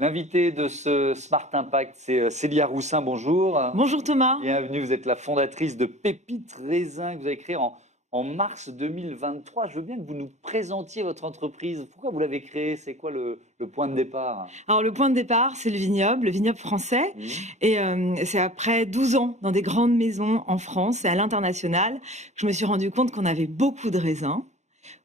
L'invité de ce Smart Impact, c'est Célia Roussin, bonjour. Bonjour Thomas. Bienvenue, vous êtes la fondatrice de Pépites Raisin que vous avez créé en mars 2023. Je veux bien que vous nous présentiez votre entreprise. Pourquoi vous l'avez créée? C'est quoi le point de départ? Alors le point de départ, c'est le vignoble français. Et c'est après 12 ans dans des grandes maisons en France et à l'international que je me suis rendu compte qu'on avait beaucoup de raisins,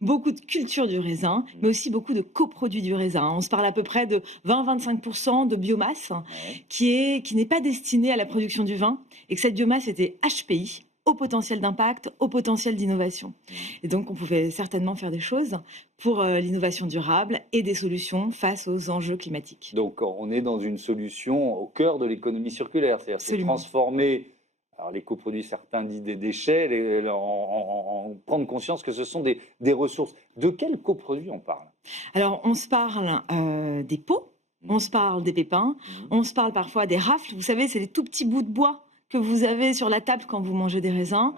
beaucoup de culture du raisin, mais aussi beaucoup de coproduits du raisin. On se parle à peu près de 20-25% de biomasse Ouais. qui n'est pas destinée à la production du vin et que cette biomasse était HPI, au potentiel d'impact, au potentiel d'innovation. Et donc, on pouvait certainement faire des choses pour l'innovation durable et des solutions face aux enjeux climatiques. Donc on est dans une solution au cœur de l'économie circulaire, c'est-à-dire c'est Absolument. transformer, alors les coproduits, certains disent des déchets, en prendre conscience que ce sont des ressources. De quels coproduits on parle? Alors, on se parle des pots, on se parle des pépins, Mhm. on se parle parfois des rafles. Vous savez, c'est les tout petits bouts de bois que vous avez sur la table quand vous mangez des raisins.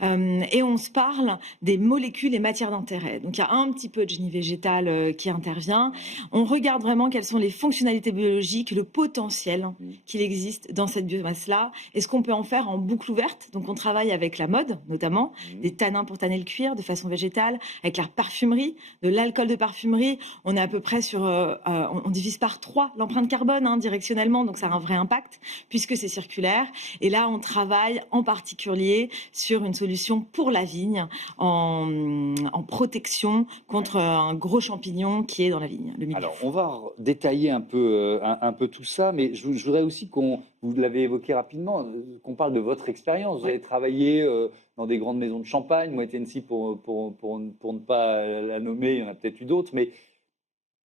Ouais. Et on se parle des molécules et matières d'intérêt. Donc, il y a un petit peu de génie végétal qui intervient. Ouais. On regarde vraiment quelles sont les fonctionnalités biologiques, le potentiel Mhm. qu'il existe dans cette biomasse-là et ce qu'on peut en faire en boucle ouverte. Donc, on travaille avec la mode, notamment, Mhm. des tanins pour tanner le cuir de façon végétale, avec la parfumerie, de l'alcool de parfumerie. On est à peu près sur, on divise par 3 l'empreinte carbone directionnellement, donc ça a un vrai impact puisque c'est circulaire. Et là, on travaille en particulier sur une solution pour la vigne en protection contre un gros champignon qui est dans la vigne, le mildiou. Alors, on va détailler un peu tout ça, mais je voudrais aussi vous l'avez évoqué rapidement, qu'on parle de votre expérience. Vous Oui. avez travaillé dans des grandes maisons de champagne, Moët Hennessy pour ne pas la nommer, il y en a peut-être eu d'autres, mais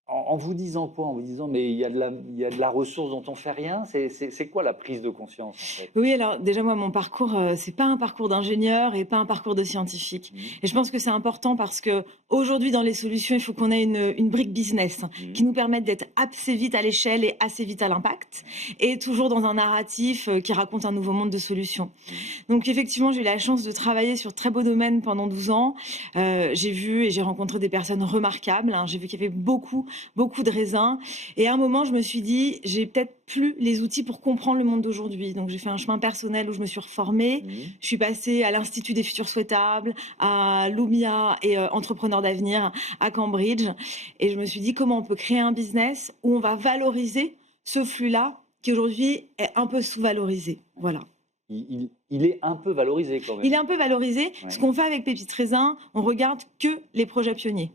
en vous disant quoi? En vous disant, mais il y a de la ressource dont on fait rien? C'est quoi la prise de conscience, en fait? Oui, alors déjà moi mon parcours, c'est pas un parcours d'ingénieur et pas un parcours de scientifique. Mhm. Et je pense que c'est important parce qu'aujourd'hui dans les solutions, il faut qu'on ait une brique business qui Mhm. nous permette d'être assez vite à l'échelle et assez vite à l'impact et toujours dans un narratif, qui raconte un nouveau monde de solutions. Mhm. Donc effectivement, j'ai eu la chance de travailler sur très beaux domaines pendant 12 ans. J'ai vu et j'ai rencontré des personnes remarquables, hein. J'ai vu qu'il y avait beaucoup, beaucoup de raisins et à un moment, je me suis dit: «J'ai peut-être plus les outils pour comprendre le monde d'aujourd'hui». Donc j'ai fait un chemin personnel où je me suis reformée. Mhm. Je suis passée à l'Institut des futurs souhaitables, à l'Oumia et Entrepreneurs d'avenir à Cambridge et je me suis dit: «Comment on peut créer un business où on va valoriser ce flux-là qui aujourd'hui est un peu sous-valorisé?» Voilà. Il est un peu valorisé quand Il même. est un peu valorisé. Ce Ouais. qu'on fait avec Pépites Raisin, on regarde que les projets pionniers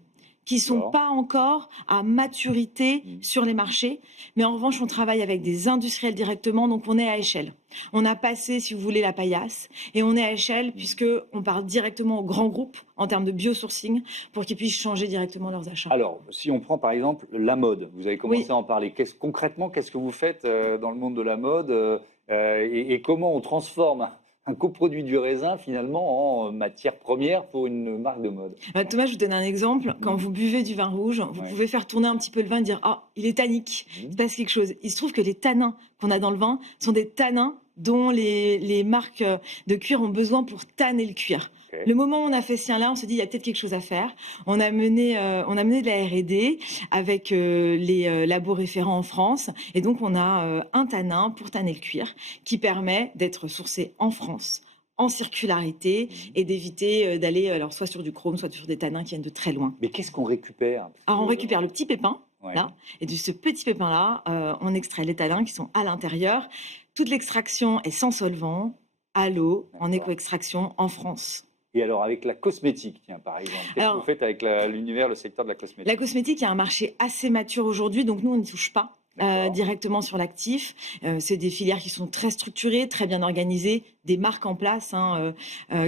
qui sont D'accord. pas encore à maturité Mhm. sur les marchés. Mais en revanche, on travaille avec des industriels directement, donc on est à échelle. On a passé, si vous voulez, la paillasse et on est à échelle Mhm. puisque on parle directement aux grands groupes en termes de biosourcing pour qu'ils puissent changer directement leurs achats. Alors, si on prend par exemple la mode, vous avez commencé Oui. à en parler. Concrètement, qu'est-ce que vous faites dans le monde de la mode et comment on transforme un coproduit du raisin finalement en matière première pour une marque de mode? Thomas, je vous donne un exemple. Quand Mhm. vous buvez du vin rouge, vous Ouais. pouvez faire tourner un petit peu le vin et dire: «Ah, il est tannique, il se Mhm. passe quelque chose». Il se trouve que les tanins qu'on a dans le vin sont des tanins dont les marques de cuir ont besoin pour tanner le cuir. Ok. Le moment où on a fait ce lien-là, on s'est dit: «Il y a peut-être quelque chose à faire». On a mené de la R&D avec les labos référents en France et donc on a un tanin pour tanner le cuir qui permet d'être sourcé en France, en circularité Mhm. et d'éviter d'aller alors soit sur du chrome, soit sur des tanins qui viennent de très loin. Mais qu'est-ce qu'on récupère? Parce Alors on que, récupère le petit pépin, ouais, là, et de ce petit pépin-là, on extrait les tanins qui sont à l'intérieur. Toute l'extraction est sans solvant, à l'eau, en d'accord. éco-extraction en France. Et alors avec la cosmétique, tiens, par exemple, qu'est-ce que vous Alors faites avec l'univers, le secteur de la la cosmétique? cosmétique, il y a un marché assez mature aujourd'hui, donc nous, on ne touche pas D'accord. directement sur l'actif. C'est des filières qui sont très structurées, très bien organisées, des marques en place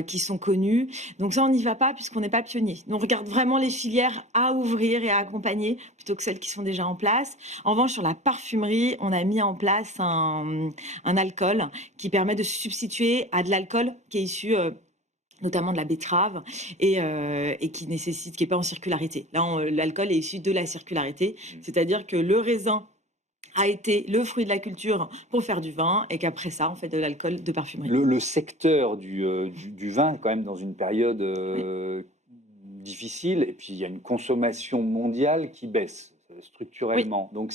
qui sont connues. Donc ça, on n'y va pas puisqu'on n'est pas pionnier. Nous, on regarde vraiment les filières à ouvrir et à accompagner plutôt que celles qui sont déjà en place. En revanche, sur la parfumerie, on a mis en place un alcool qui permet de se substituer à de l'alcool qui est issu notamment de la betterave et qui est pas en circularité. Là, l'alcool est issu de la circularité, Mhm. c'est-à-dire que le raisin a été le fruit de la culture pour faire du vin et qu'après ça, on fait de l'alcool de parfumerie. Le secteur du vin, quand même, dans une période Oui, difficile, et puis il y a une consommation mondiale qui baisse oui, structurellement. Donc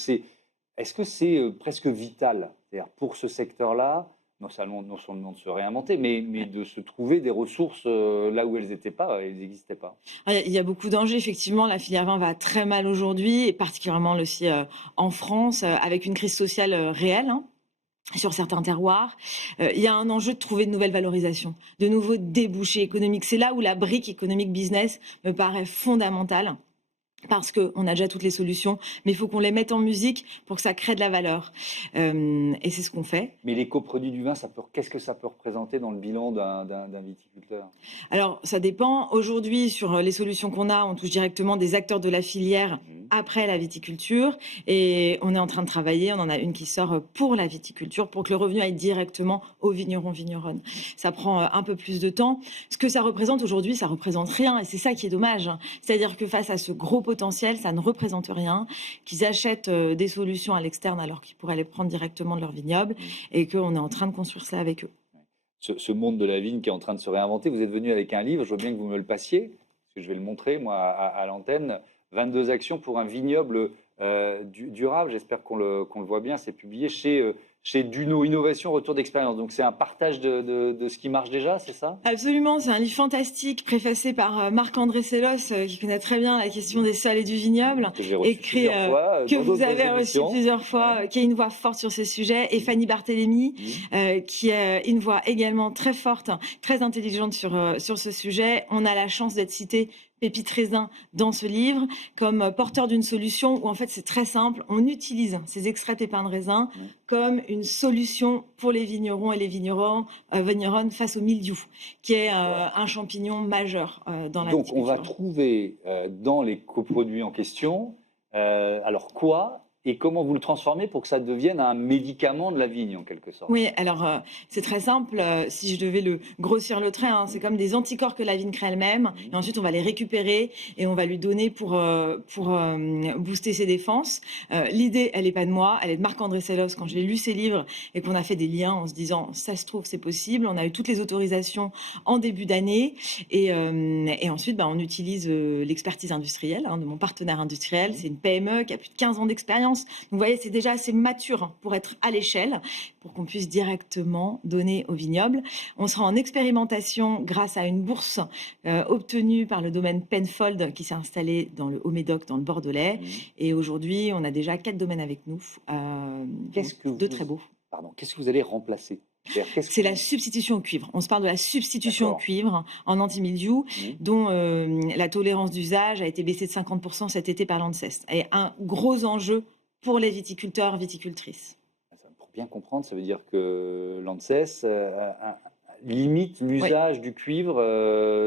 est-ce que c'est presque vital, c'est-à-dire pour ce secteur-là, non seulement de se réinventer, mais de se trouver des ressources là où elles n'étaient pas, elles n'existaient pas. Ah, il y a beaucoup d'enjeux, effectivement. La filière vin va très mal aujourd'hui, et particulièrement aussi en France, avec une crise sociale réelle, hein, sur certains terroirs. Il y a un enjeu de trouver de nouvelles valorisations, de nouveaux débouchés économiques. C'est là où la brique économique business me paraît fondamentale. Parce qu'on a déjà toutes les solutions, mais il faut qu'on les mette en musique pour que ça crée de la valeur. Et c'est ce qu'on fait. Mais les coproduits du vin, qu'est-ce que ça peut représenter dans le bilan d'un viticulteur? Alors, ça dépend. Aujourd'hui, sur les solutions qu'on a, on touche directement des acteurs de la filière Mhm. après la viticulture. Et on est en train de travailler, on en a une qui sort pour la viticulture, pour que le revenu aille directement aux vignerons, vigneronnes. Ça prend un peu plus de temps. Ce que ça représente aujourd'hui, ça représente rien. Et c'est ça qui est dommage. C'est-à-dire que face à ce gros potentiel, ça ne représente rien. Qu'ils achètent des solutions à l'externe alors qu'ils pourraient les prendre directement de leur vignoble. Et qu'on est en train de construire ça avec eux. Ce monde de la vigne qui est en train de se réinventer. Vous êtes venu avec un livre, je veux bien que vous me le passiez, parce que je vais le montrer, moi, à l'antenne. 22 actions pour un vignoble durable. J'espère qu'on le voit bien. C'est publié chez Duno Innovation Retour d'expérience. Donc, c'est un partage de ce qui marche déjà, c'est ça? Absolument, c'est un livre fantastique préfacé par Marc-André Sellos, qui connaît très bien la question des sols et du vignoble, Que j'ai reçu écrit plusieurs fois, que dans vous d'autres avez reçu émissions. plusieurs fois, Ouais. qui a une voix forte sur ces sujets, et Fanny Barthélémy, qui a une voix également très forte, très intelligente sur ce sujet. On a la chance d'être cité Pépite Raisin dans ce livre comme porteur d'une solution où en fait c'est très simple, on utilise ces extraits de pépins de raisin comme une solution pour les vignerons et les vigneronnes face au mildiou, qui est un champignon majeur dans la Donc, on va viticulture. trouver dans les coproduits en question, alors quoi et comment vous le transformez pour que ça devienne un médicament de la vigne, en quelque sorte. Oui, alors c'est très simple. Si je devais le grossir le trait, hein, c'est comme des anticorps que la vigne crée elle-même. Et ensuite, on va les récupérer et on va lui donner pour booster ses défenses. L'idée, elle n'est pas de moi, elle est de Marc-André Sellos. Quand j'ai lu ses livres et qu'on a fait des liens en se disant, ça se trouve, c'est possible. On a eu toutes les autorisations en début d'année. Et ensuite, on utilise l'expertise industrielle de mon partenaire industriel. C'est une PME qui a plus de 15 ans d'expérience. Donc, vous voyez, c'est déjà assez mature pour être à l'échelle, pour qu'on puisse directement donner au vignoble. On sera en expérimentation grâce à une bourse obtenue par le domaine Penfold qui s'est installé dans le Haut-Médoc, dans le Bordelais. Et aujourd'hui, on a déjà 4 domaines avec nous, deux très beaux. Qu'est-ce que vous allez remplacer? C'est la substitution au cuivre. On se parle de la substitution au cuivre en antimildiou, dont la tolérance d'usage a été baissée de 50% cet été par l'ANSES. Et un gros enjeu pour les viticulteurs, viticultrices. Pour bien comprendre, ça veut dire que l'ANSES limite l'usage du cuivre.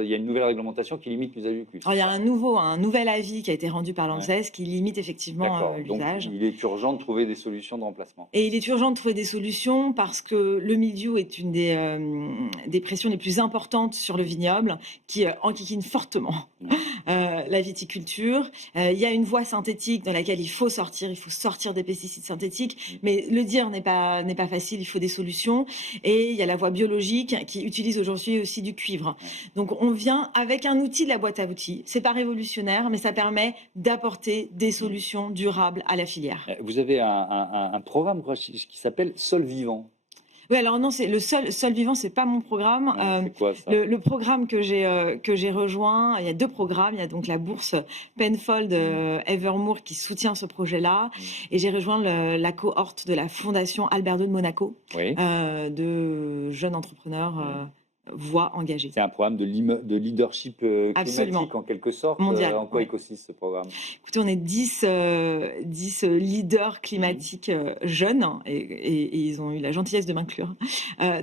Il y a une nouvelle réglementation qui limite l'usage du cuivre. Alors, il y a un nouvel avis qui a été rendu par l'ANSES qui limite effectivement l'usage. Donc, il est urgent de trouver des solutions de remplacement. Et il est urgent de trouver des solutions parce que le mildiou est une des pressions les plus importantes sur le vignoble qui enquiquine fortement la viticulture. Il y a une voie synthétique dans laquelle il faut sortir des pesticides synthétiques, mais le dire n'est pas facile, il faut des solutions. Et il y a la voie biologique qui utilise aujourd'hui aussi du cuivre. Donc on vient avec un outil de la boîte à outils. C'est pas révolutionnaire, mais ça permet d'apporter des solutions durables à la filière. Vous avez un programme qui s'appelle Sol Vivant. Oui, alors non, c'est le Sol Vivant, c'est pas mon programme. C'est quoi ça? Le programme que j'ai rejoint, il y a 2 programmes. Il y a donc la bourse Penfold Evermore qui soutient ce projet-là, et j'ai rejoint la cohorte de la Fondation Alberto de Monaco, de jeunes entrepreneurs. Voix engagée. C'est un programme de leadership climatique en quelque sorte. Mondial. En quoi il consiste ce programme? Écoutez, on est 10 leaders climatiques jeunes et ils ont eu la gentillesse de m'inclure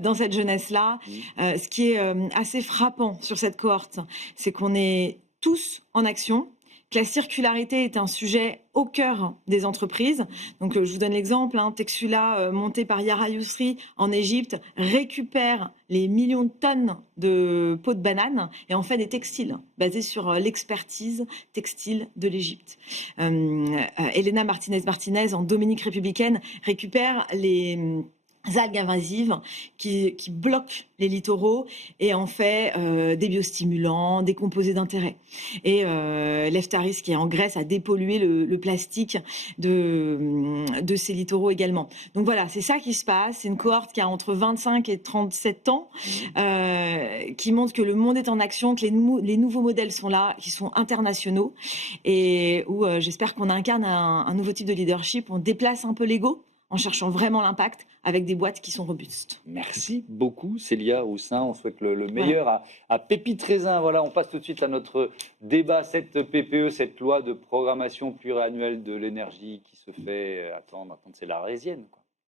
dans cette jeunesse-là. Ce qui est assez frappant sur cette cohorte, c'est qu'on est tous en action, que la circularité est un sujet au cœur des entreprises. Donc, je vous donne l'exemple, Texula, monté par Yara Yousri en Égypte, récupère les millions de tonnes de peaux de banane et en fait des textiles basés sur l'expertise textile de l'Égypte. Elena Martinez en Dominique républicaine récupère algues invasives qui bloquent les littoraux et en fait des biostimulants, des composés d'intérêt. Et l'Eftaris, qui est en Grèce, a dépollué le plastique de ces littoraux également. Donc voilà, c'est ça qui se passe. C'est une cohorte qui a entre 25 et 37 ans, qui montre que le monde est en action, que les nouveaux modèles sont là, qui sont internationaux, et où j'espère qu'on incarne un nouveau type de leadership. On déplace un peu l'ego en cherchant vraiment l'impact avec des boîtes qui sont robustes. Merci beaucoup, Célia Roussin. On souhaite le Voilà. meilleur à Pépite Raisin. Voilà, on passe tout de suite à notre débat, cette PPE, cette loi de programmation pluriannuelle de l'énergie qui se fait attendre. C'est l'Arlésienne, quoi.